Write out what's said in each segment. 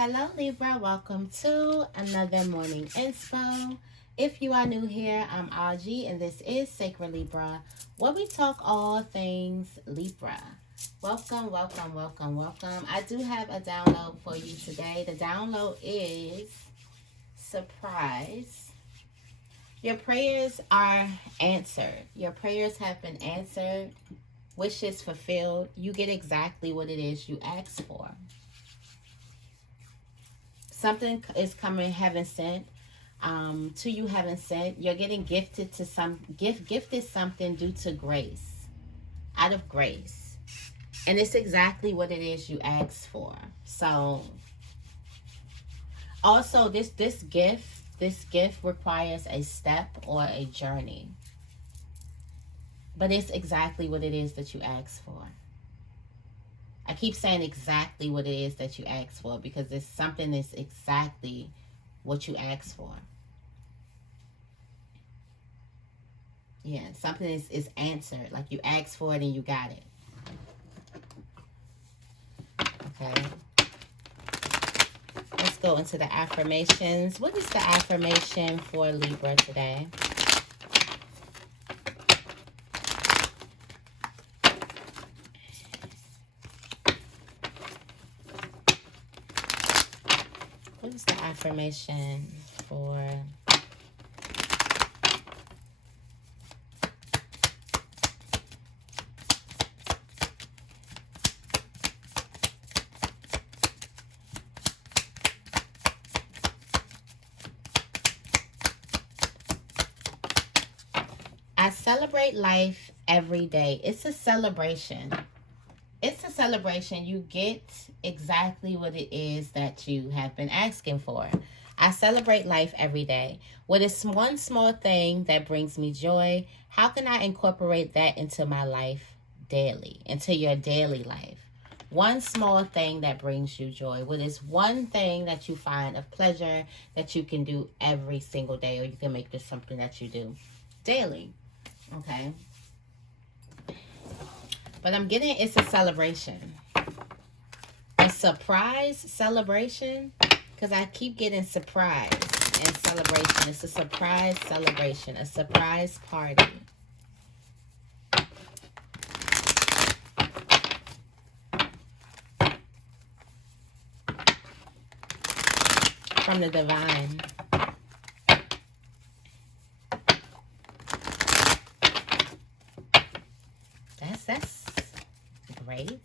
Hello Libra, welcome to another morning inspo. If you are new here, I'm Auji and this is Sacred Libra, where we talk all things Libra. Welcome, welcome, welcome, welcome. I do have a download for you today. The download is surprise. Your prayers are answered. Your prayers have been answered. Wishes fulfilled. You get exactly what it is you asked for. Something is coming heaven sent to you, heaven sent. You're getting gifted to gifted something due to grace, out of grace, and it's exactly what it is you asked for. So also this gift requires a step or a journey, but it's exactly what it is that you asked for. I keep saying exactly what it is that you asked for because it's something that's exactly what you asked for. Yeah, something is answered. Like you asked for it and you got it. Okay. Let's go into the affirmations. What is the affirmation for Libra today? What is the affirmation for I celebrate life every day. It's a celebration. It's a celebration. You get exactly what it is that you have been asking for. I celebrate life every day. What is one small thing that brings me joy? How can I incorporate that into my life daily, into your daily life? One small thing that brings you joy. What is one thing that you find of pleasure that you can do every single day, or you can make this something that you do daily? Okay. But I'm getting it's a celebration. A surprise celebration. Because I keep getting surprise and celebration. It's a surprise celebration. A surprise party. From the divine. That's great.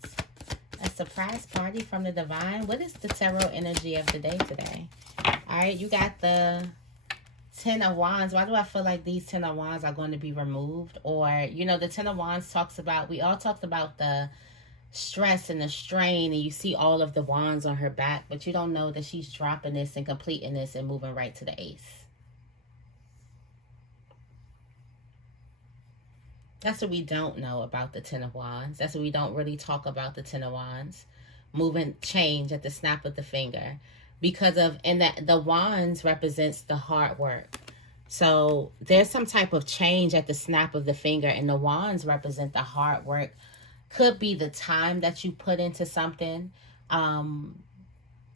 A surprise party from the divine. What is the tarot energy of the day today? All right, you got the 10 of Wands. Why do I feel like these 10 of Wands are going to be removed? Or, you know, the 10 of Wands talks about, we all talked about the stress and the strain, and you see all of the wands on her back, but you don't know that she's dropping this and completing this and moving right to the ace. That's what we don't know about the 10 of Wands. That's what we don't really talk about, the 10 of Wands. Moving change at the snap of the finger. Because of, and that the Wands represents the hard work. So there's some type of change at the snap of the finger, and the Wands represent the hard work. Could be the time that you put into something.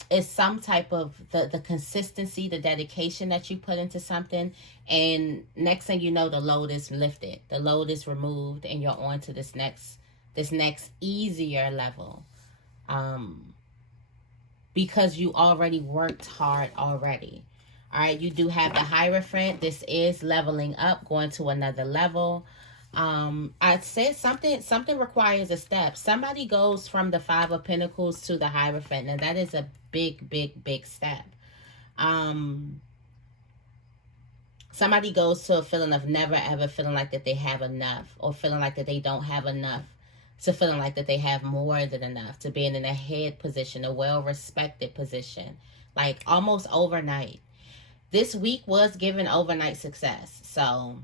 It's some type of the consistency, the dedication that you put into something, and next thing you know, the load is lifted, the load is removed, and you're on to this next easier level, because you already worked hard already. All right, you do have the Hierophant. This is leveling up, going to another level. I said something requires a step. Somebody goes from the 5 of Pentacles to the Hierophant, and that is a big step. Somebody goes to a feeling of never ever feeling like that they have enough, or feeling like that they don't have enough, to feeling like that they have more than enough, to being in a head position, a well-respected position, like almost overnight. This week was given overnight success, so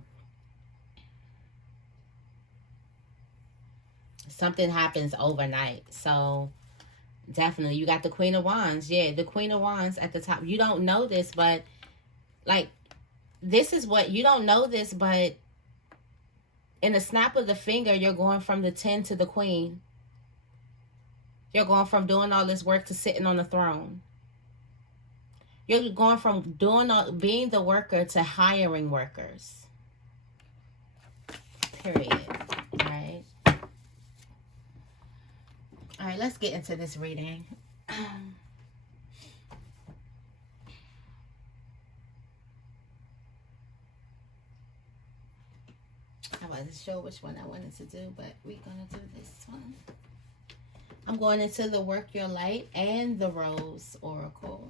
something happens overnight. So definitely, you got the Queen of Wands. Yeah, the Queen of Wands at the top. You don't know this, but like, this is what, you don't know this, but in a snap of the finger, you're going from the 10 to the Queen. You're going from doing all this work to sitting on the throne. You're going from being the worker to hiring workers. Period. All right. All right, let's get into this reading. I wasn't sure which one I wanted to do, but we're going to do this one. I'm going into the Work Your Light and the Rose Oracle.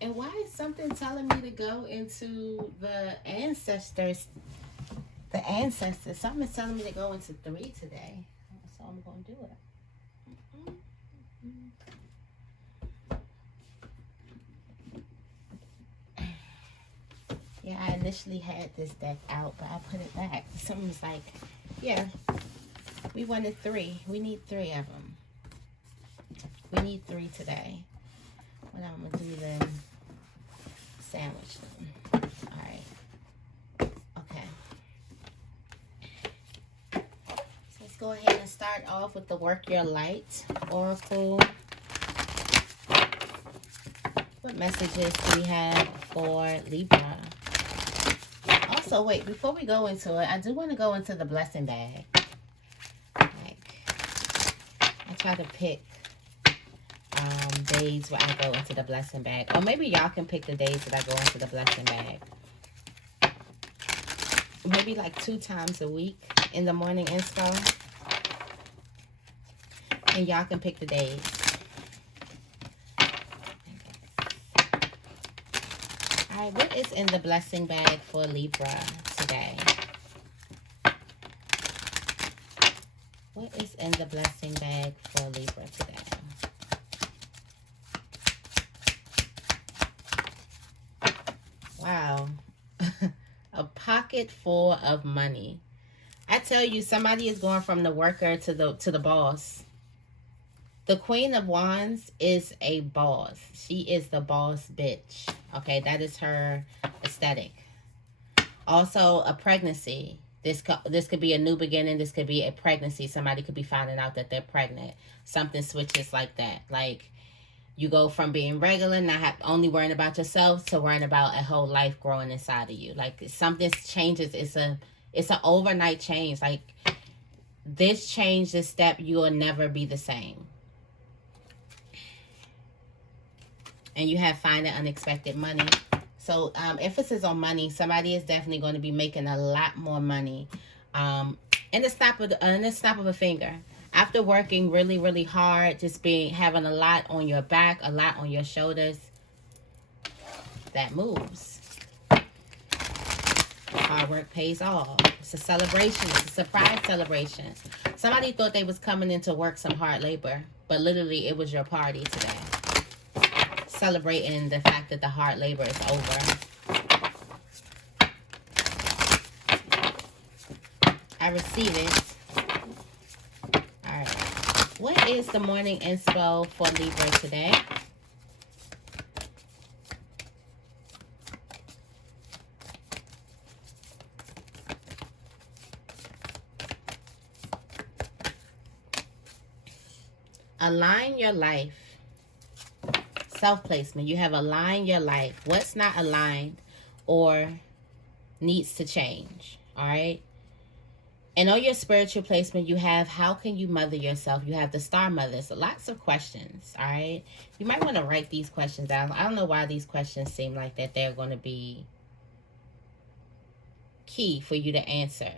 And why is something telling me to go into the ancestors? The ancestors. Something is telling me to go into 3 today. So I'm going to do it. Yeah, I initially had this deck out, but I put it back. Something's like, yeah, we wanted 3. We need 3 of them. We need 3 today. What I'm going to do then, sandwich them. All right. Okay. So let's go ahead and start off with the Work Your Light Oracle. What messages do we have for Libra? Also, wait, before we go into it, I do want to go into the blessing bag. Like, I try to pick days where I go into the blessing bag. Or maybe y'all can pick the days that I go into the blessing bag. Maybe like 2 times a week in the morning inspo. And y'all can pick the days. Alright, what is in the blessing bag for Libra today? What is in the blessing bag for Libra today? Wow. A pocket full of money. I tell you, somebody is going from the worker to the boss. The Queen of Wands is a boss. She is the boss bitch. Okay, that is her aesthetic. Also, a pregnancy. This could be a new beginning. This could be a pregnancy. Somebody could be finding out that they're pregnant. Something switches like that. Like, you go from being regular, not only worrying about yourself, to worrying about a whole life growing inside of you. Like, something changes. It's an overnight change. Like, this change, this step, you will never be the same. And you have finding unexpected money. So emphasis on money. Somebody is definitely going to be making a lot more money in the snap of a finger. After working really, really hard, just having a lot on your back, a lot on your shoulders, that moves. Hard work pays off. It's a celebration. It's a surprise celebration. Somebody thought they was coming into work some hard labor, but literally it was your party today. Celebrating the fact that the hard labor is over. I receive it. Alright. What is the morning inspo for Libra today? Align your life. Self-placement. You have aligned your life. What's not aligned or needs to change. All right. And on your spiritual placement, you have how can you mother yourself? You have the star mother. So lots of questions. All right. You might want to write these questions down. I don't know why these questions seem like that they're going to be key for you to answer. All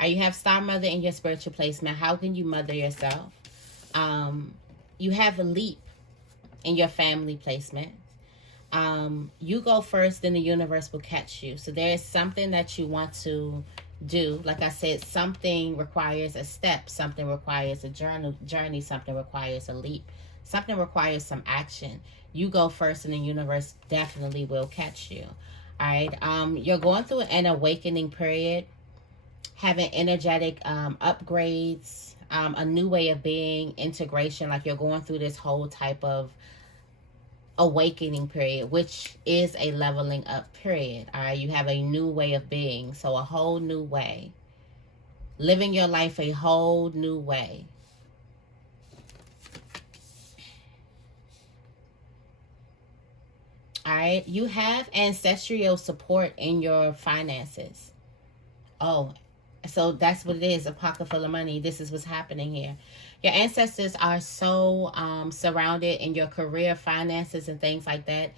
right, you have star mother in your spiritual placement. How can you mother yourself? You have a leap in your family placement. You go first, then the universe will catch you. So there is something that you want to do. Like I said, something requires a step, something requires a journey, something requires a leap, something requires some action. You go first, and the universe definitely will catch you. All right. You're going through an awakening period, having energetic upgrades, a new way of being, integration. Like you're going through this whole type of awakening period, which is a leveling up period. All right, you have a new way of being, so a whole new way, living your life a whole new way. All right. You have ancestral support in your finances. Oh, so that's what it is, a pocket full of money. This is what's happening here. Your ancestors are so surrounded in your career, finances, and things like that.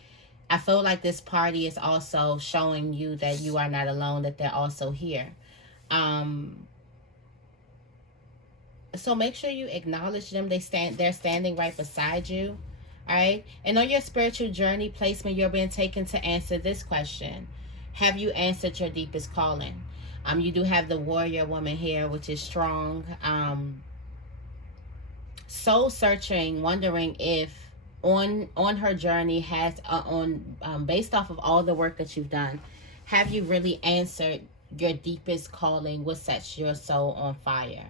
I feel like this party is also showing you that you are not alone, that they're also here. Um, so make sure you acknowledge them. They're standing right beside you. All right. And on your spiritual journey placement, you're being taken to answer this question. Have you answered your deepest calling? You do have the warrior woman here, which is strong. Soul searching, wondering if on her journey has on based off of all the work that you've done, have you really answered your deepest calling? What sets your soul on fire?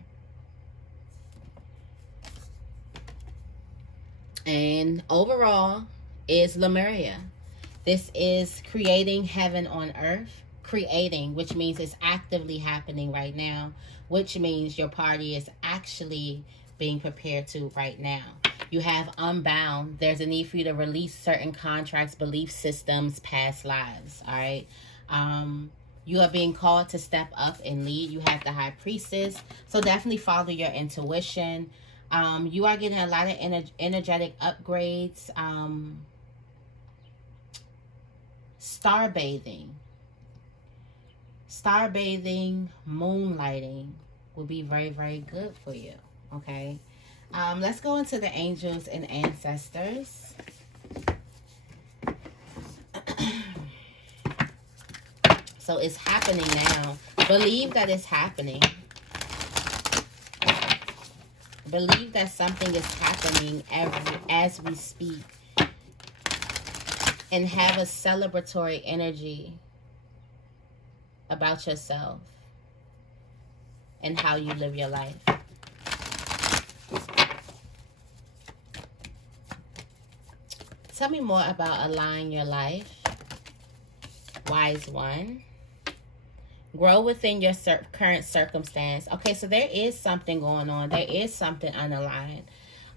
And overall is Lemuria. This is creating heaven on earth. Creating, which means it's actively happening right now, which means your party is actually being prepared to right now. You have unbound. There's a need for you to release certain contracts, belief systems, past lives. All right. You are being called to step up and lead. You have the high priestess. So definitely follow your intuition. You are getting a lot of energetic upgrades. Starbathing, moonlighting will be very, very good for you. Okay. Let's go into the angels and ancestors. So it's happening now. Believe that it's happening. Believe that something is happening as we speak. And have a celebratory energy about yourself and how you live your life. Tell me more about align your life. Wise one. Grow within your current circumstance. Okay, so there is something going on. There is something unaligned.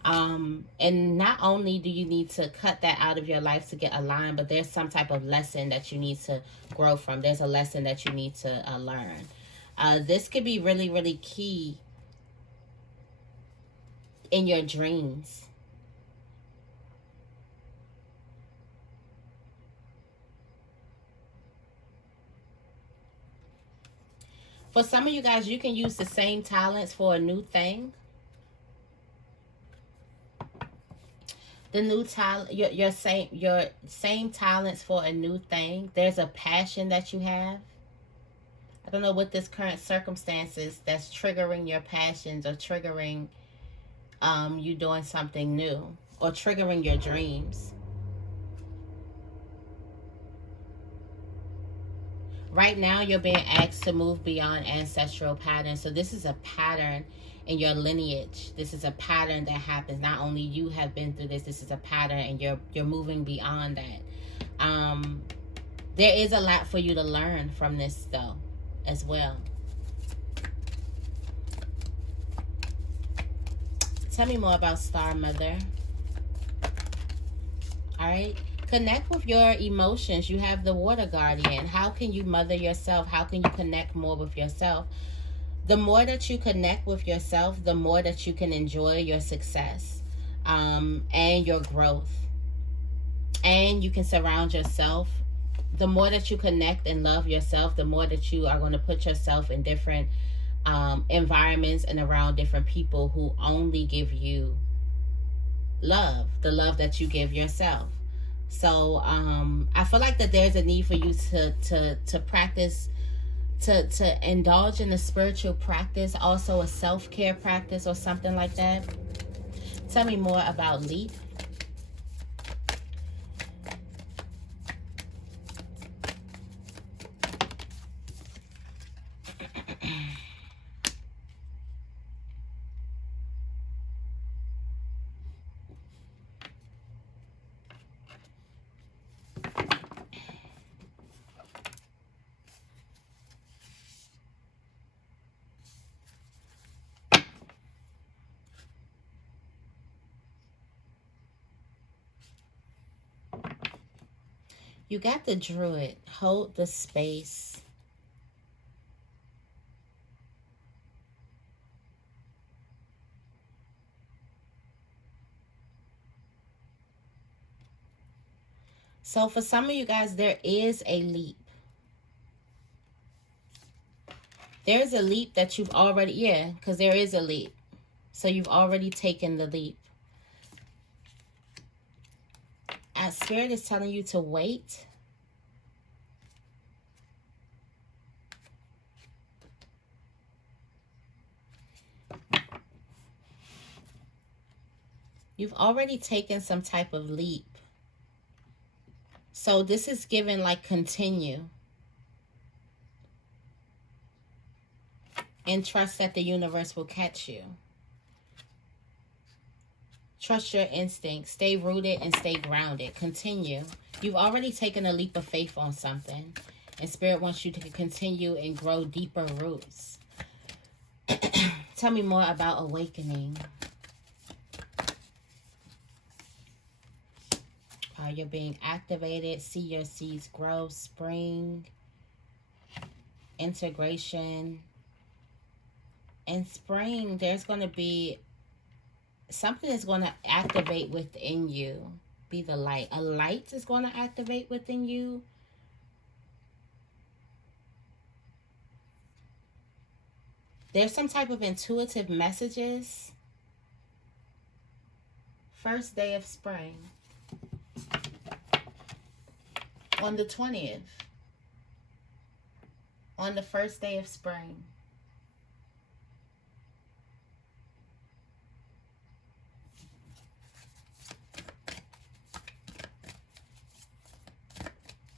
And not only do you need to cut that out of your life to get aligned, but there's some type of lesson that you need to grow from. There's a lesson that you need to learn. This could be really, really key in your dreams. For some of you guys, you can use the same talents for a new thing. The new talent, your same talents for a new thing. There's a passion that you have. I don't know what this current circumstances that's triggering your passions or triggering you doing something new or triggering your dreams. Right now, you're being asked to move beyond ancestral patterns. So this is a pattern in your lineage. This is a pattern that happens. Not only you have been through this, this is a pattern, and you're moving beyond that. There is a lot for you to learn from this, though, as well. Tell me more about Star Mother. All right. Connect with your emotions. You have the Water Guardian. How can you mother yourself? How can you connect more with yourself? The more that you connect with yourself, the more that you can enjoy your success and your growth. And you can surround yourself. The more that you connect and love yourself, the more that you are going to put yourself in different environments and around different people who only give you love, the love that you give yourself. So I feel like that there's a need for you to practice, to indulge in a spiritual practice, also a self-care practice or something like that. Tell me more about Leap. You got the Druid. Hold the space. So for some of you guys, there is a leap. There's a leap that you've already, yeah, because there is a leap. So you've already taken the leap. As Spirit is telling you to wait. You've already taken some type of leap. So this is given like continue. And trust that the universe will catch you. Trust your instincts. Stay rooted and stay grounded. Continue. You've already taken a leap of faith on something. And Spirit wants you to continue and grow deeper roots. Tell me more about awakening. You're being activated. See your seeds grow. Spring. Integration. In spring, there's going to be something that's going to activate within you. Be the light. A light is going to activate within you. There's some type of intuitive messages. First day of spring. On the 20th. On the first day of spring.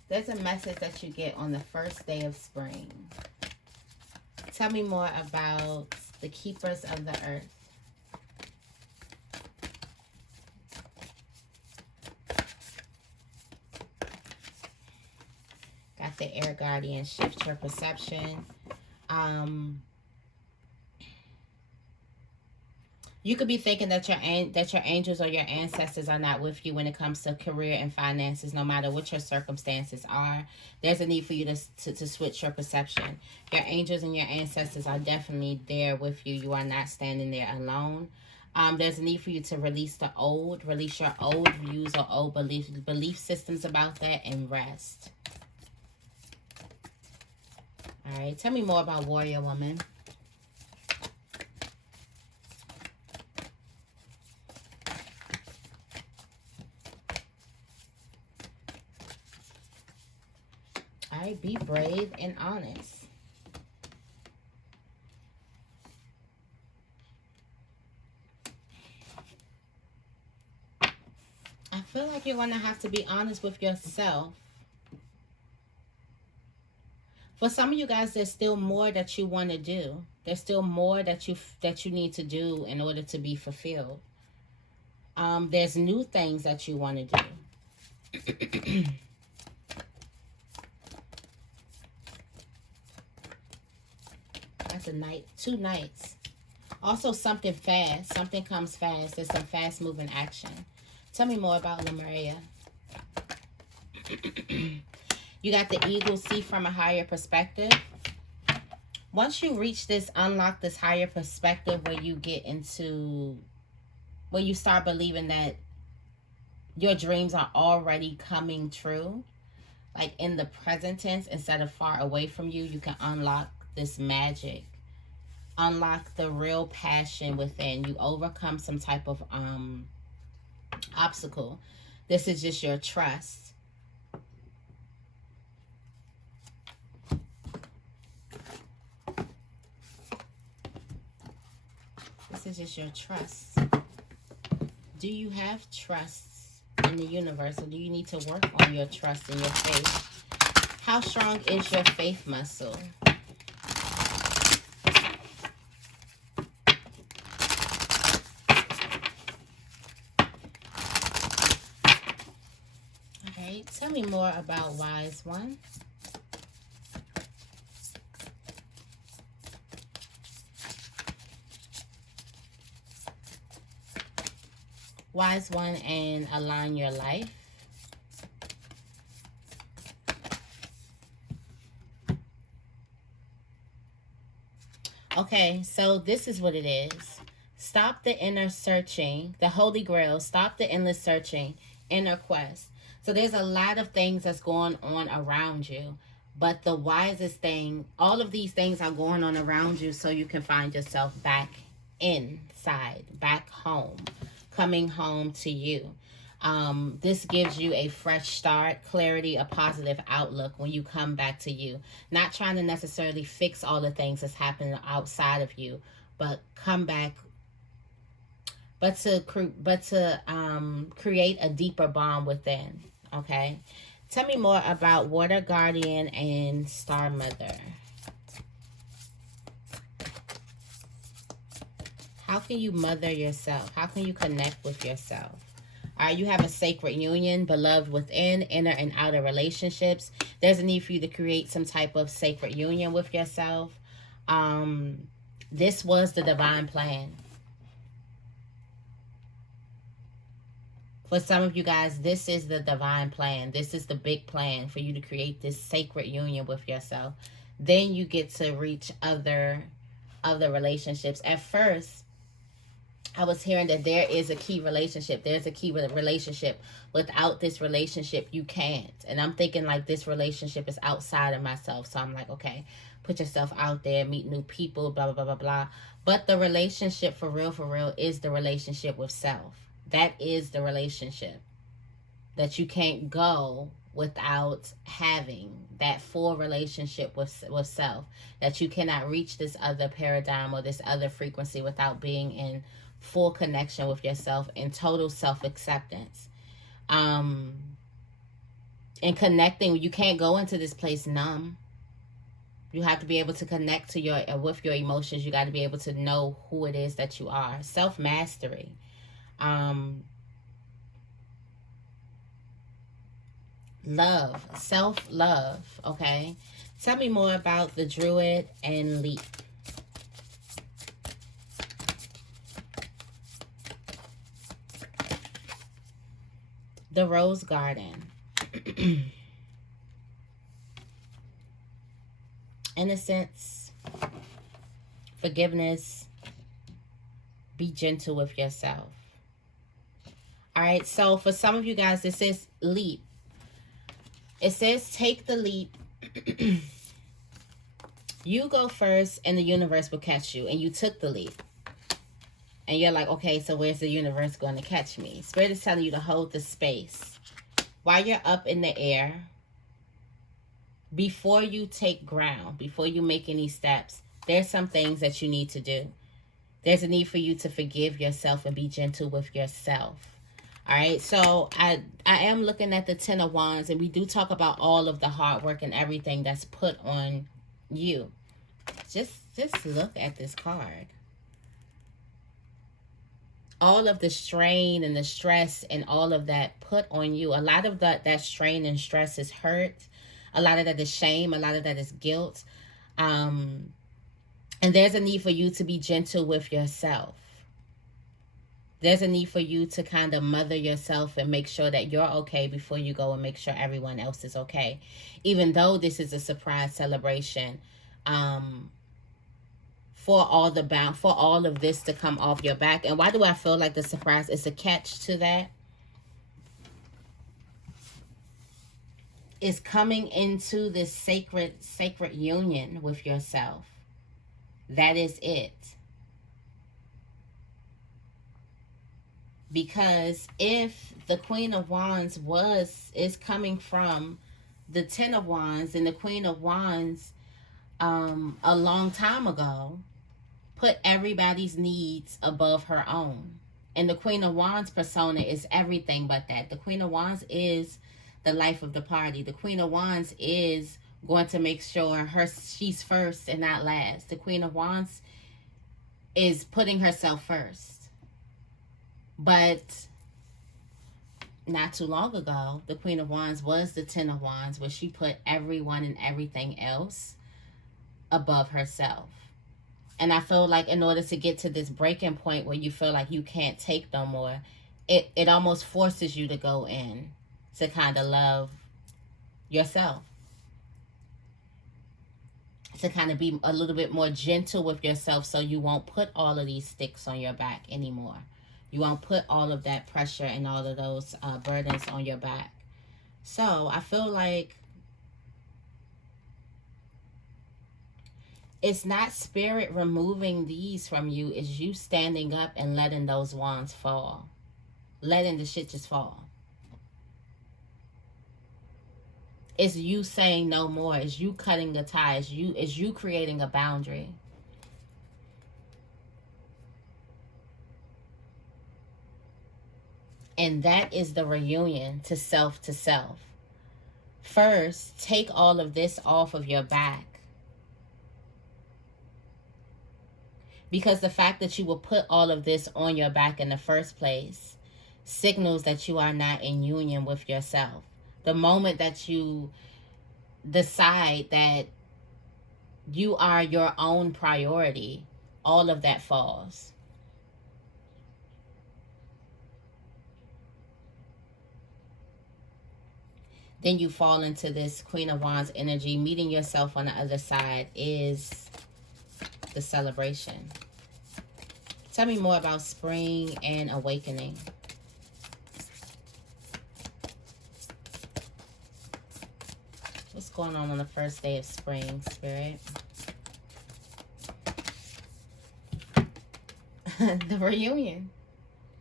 There's a message that you get on the first day of spring. Tell me more about the keepers of the earth. Got the air guardian. Shift your perception. You could be thinking that your angels or your ancestors are not with you when it comes to career and finances, no matter what your circumstances are. There's a need for you to switch your perception. Your angels and your ancestors are definitely there with you. You are not standing there alone. There's a need for you to release the old, release your old views or old belief systems about that, and rest. All right, tell me more about Warrior Woman. All right, be brave and honest. I feel like you're going to have to be honest with yourself. For some of you guys, there's still more that you want to do. There's still more that you need to do in order to be fulfilled. There's new things that you want to do. That's a night, 2 nights. Also something fast. Something comes fast. There's some fast moving action. Tell me more about Lemuria. You got the eagle, see from a higher perspective. Once you reach this, unlock this higher perspective where you get into, where you start believing that your dreams are already coming true. Like in the present tense instead of far away from you, you can unlock this magic. Unlock the real passion within. You overcome some type of obstacle. This is just your trust. This is just your trust. Do you have trust in the universe, or do you need to work on your trust and your faith? How strong is your faith muscle? Okay, tell me more about Wise One. Wise One and align your life. Okay, so this is what it is. Stop the inner searching, the Holy Grail. Stop the endless searching, inner quest. So there's a lot of things that's going on around you. But the wisest thing, all of these things are going on around you so you can find yourself back inside, back home, coming home to you. This gives you a fresh start, clarity, a positive outlook when you come back to you. Not trying to necessarily fix all the things that's happening outside of you, but come back, but to create a deeper bond within. Okay, tell me more about Water Guardian and Star Mother. How can you mother yourself? How can you connect with yourself? You have a sacred union, beloved within, inner and outer relationships. There's a need for you to create some type of sacred union with yourself. This was the divine plan. For some of you guys, this is the divine plan. This is the big plan for you to create this sacred union with yourself. Then you get to reach other relationships. At first, I was hearing that there is a key relationship. There's a key relationship. Without this relationship, you can't. And I'm thinking like this relationship is outside of myself. So I'm like, okay, put yourself out there, meet new people, blah, blah, blah, blah, blah. But the relationship for real, is the relationship with self. That is the relationship that you can't go without having that full relationship with self. That you cannot reach this other paradigm or this other frequency without being in full connection with yourself and total self-acceptance. And connecting, you can't go into this place numb. You have to be able to connect to with your emotions. You got to be able to know who it is that you are. Self-mastery. Love, self-love. Okay, tell me more about the Druid and Leap. The Rose Garden. Innocence, forgiveness, be gentle with yourself. All right, so for some of you guys, this is leap. It says take the leap. You go first and the universe will catch you. And you took the leap. And you're like, okay, so where's the universe going to catch me? Spirit is telling you to hold the space. While you're up in the air, before you take ground, before you make any steps, there's some things that you need to do. There's a need for you to forgive yourself and be gentle with yourself. All right, so I am looking at the Ten of Wands, and we do talk about all of the hard work and everything that's put on you. Just look at this card. All of the strain and the stress and all of that put on you. A lot of that strain and stress is hurt. A lot of that is shame. A lot of that is guilt. And there's a need for you to be gentle with yourself. There's a need for you to kind of mother yourself and make sure that you're okay before you go and make sure everyone else is okay. Even though this is a surprise celebration, for all of this to come off your back. And why do I feel like the surprise is a catch to that? Is coming into this sacred union with yourself. That is it. Because if the Queen of Wands is coming from the Ten of Wands, and the Queen of Wands a long time ago put everybody's needs above her own. And the Queen of Wands persona is everything but that. The Queen of Wands is the life of the party. The Queen of Wands is going to make sure she's first and not last. The Queen of Wands is putting herself first. But not too long ago, the Queen of Wands was the Ten of Wands, where she put everyone and everything else above herself. And I feel like in order to get to this breaking point where you feel like you can't take no more, it almost forces you to go in to kind of love yourself. to kind of be a little bit more gentle with yourself, so you won't put all of these sticks on your back anymore. You won't put all of that pressure and all of those burdens on your back. So I feel like it's not spirit removing these from you. It's you standing up and letting those wands fall. Letting the shit just fall. It's you saying no more. It's you cutting the tie. It's you creating a boundary. And that is the reunion to self to self. First, take all of this off of your back. Because the fact that you will put all of this on your back in the first place signals that you are not in union with yourself. The moment that you decide that you are your own priority, all of that falls. Then you fall into this Queen of Wands energy. Meeting yourself on the other side is the celebration. Tell me more about spring and awakening. What's going on the first day of spring, Spirit? The reunion.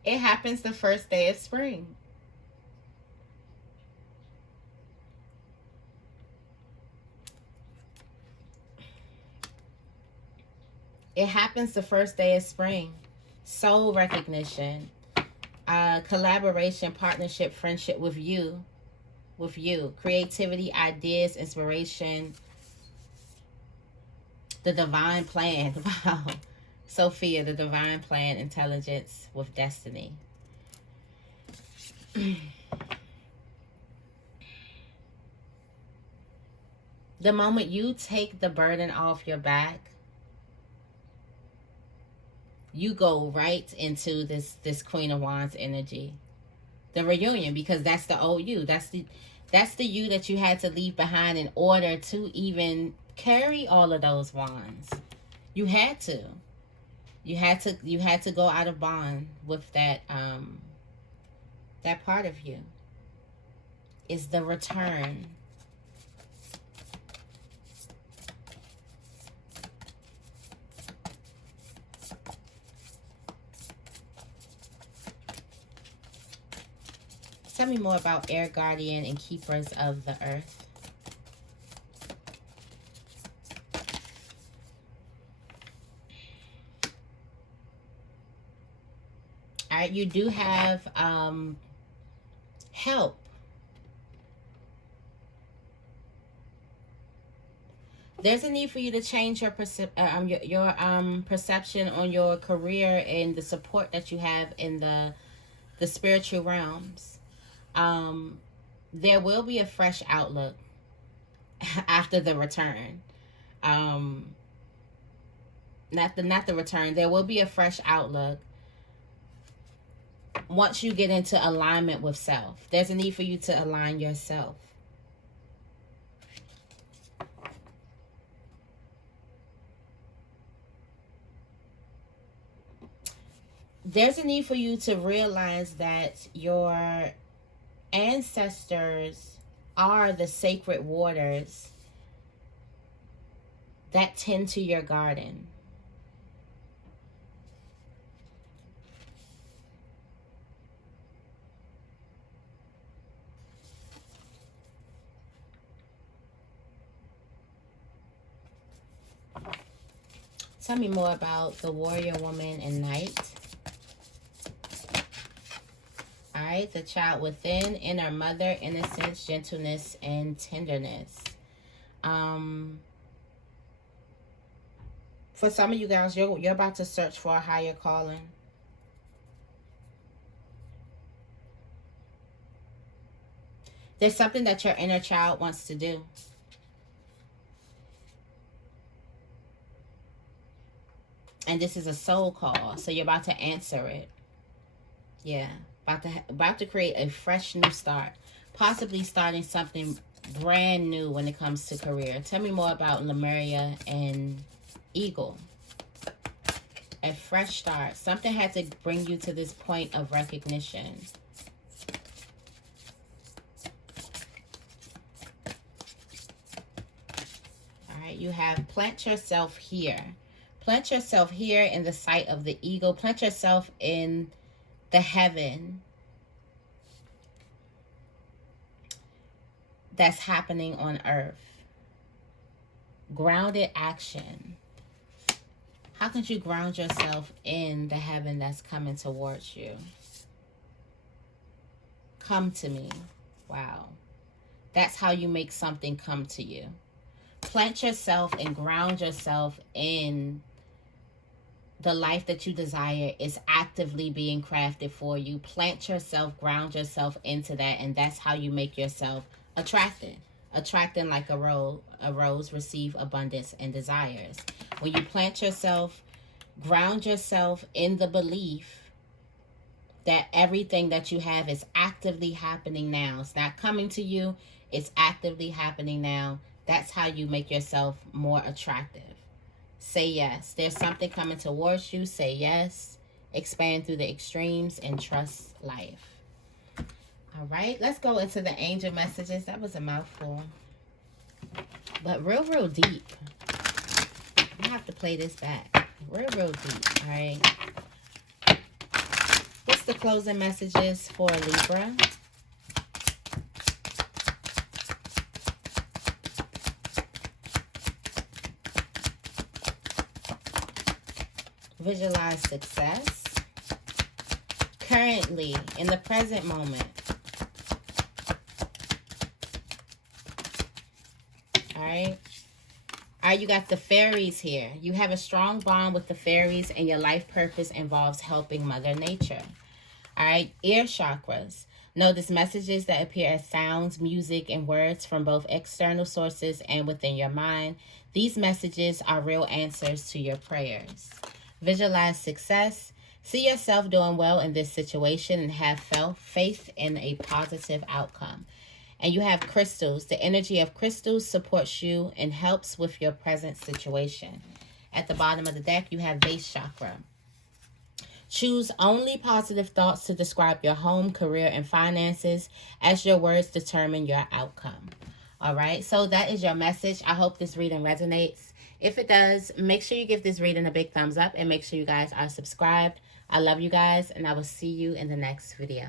It happens the first day of spring. It happens the first day of spring. Soul recognition, collaboration, partnership, friendship with you. Creativity, ideas, inspiration, the divine plan. Wow. Sophia, the divine plan, intelligence with destiny. The moment you take the burden off your back, you go right into this Queen of Wands energy. The reunion, because that's the old you. That's the you that you had to leave behind in order to even carry all of those wands. You had to. You had to go out of bond with that that part of you. Is the return. Tell me more about air guardian and keepers of the earth. All right, you do have help. There's a need for you to change your perception on your career and the support that you have in the spiritual realms. There will be a fresh outlook after the return. Not the return. There will be a fresh outlook once you get into alignment with self. There's a need for you to align yourself. There's a need for you to realize that your ancestors are the sacred waters that tend to your garden. Tell me more about the warrior woman and knight. All right, the child within, inner mother, innocence, gentleness, and tenderness. For some of you guys, you're about to search for a higher calling. There's something that your inner child wants to do. And this is a soul call, so you're about to answer it. Yeah, about to create a fresh new start. Possibly starting something brand new when it comes to career. Tell me more about Lemuria and Eagle. A fresh start. Something had to bring you to this point of recognition. All right, you have plant yourself here. Plant yourself here in the sight of the eagle. Plant yourself in the heaven that's happening on earth. Grounded action. How can you ground yourself in the heaven that's coming towards you? Come to me. Wow. That's how you make something come to you. Plant yourself and ground yourself in the life that you desire is actively being crafted for you. Plant yourself, ground yourself into that, and that's how you make yourself attractive. Attracting like a rose receive abundance and desires. When you plant yourself, ground yourself in the belief that everything that you have is actively happening now. It's not coming to you. It's actively happening now. That's how you make yourself more attractive. Say yes. There's something coming towards you. Say yes. Expand through the extremes and trust life. All right. Let's go into the angel messages. That was a mouthful. But real, real deep. I have to play this back. Real, real deep. All right. What's the closing messages for Libra? Visualize success. Currently, in the present moment. Alright? Alright, you got the fairies here. You have a strong bond with the fairies, and your life purpose involves helping Mother Nature. Alright, ear chakras. Notice messages that appear as sounds, music, and words from both external sources and within your mind. These messages are real answers to your prayers. Visualize success. See yourself doing well in this situation and have faith in a positive outcome. And you have crystals. The energy of crystals supports you and helps with your present situation. At the bottom of the deck, you have base chakra. Choose only positive thoughts to describe your home, career, and finances, as your words determine your outcome. All right, so that is your message. I hope this reading resonates. If it does, make sure you give this reading a big thumbs up and make sure you guys are subscribed. I love you guys, and I will see you in the next video.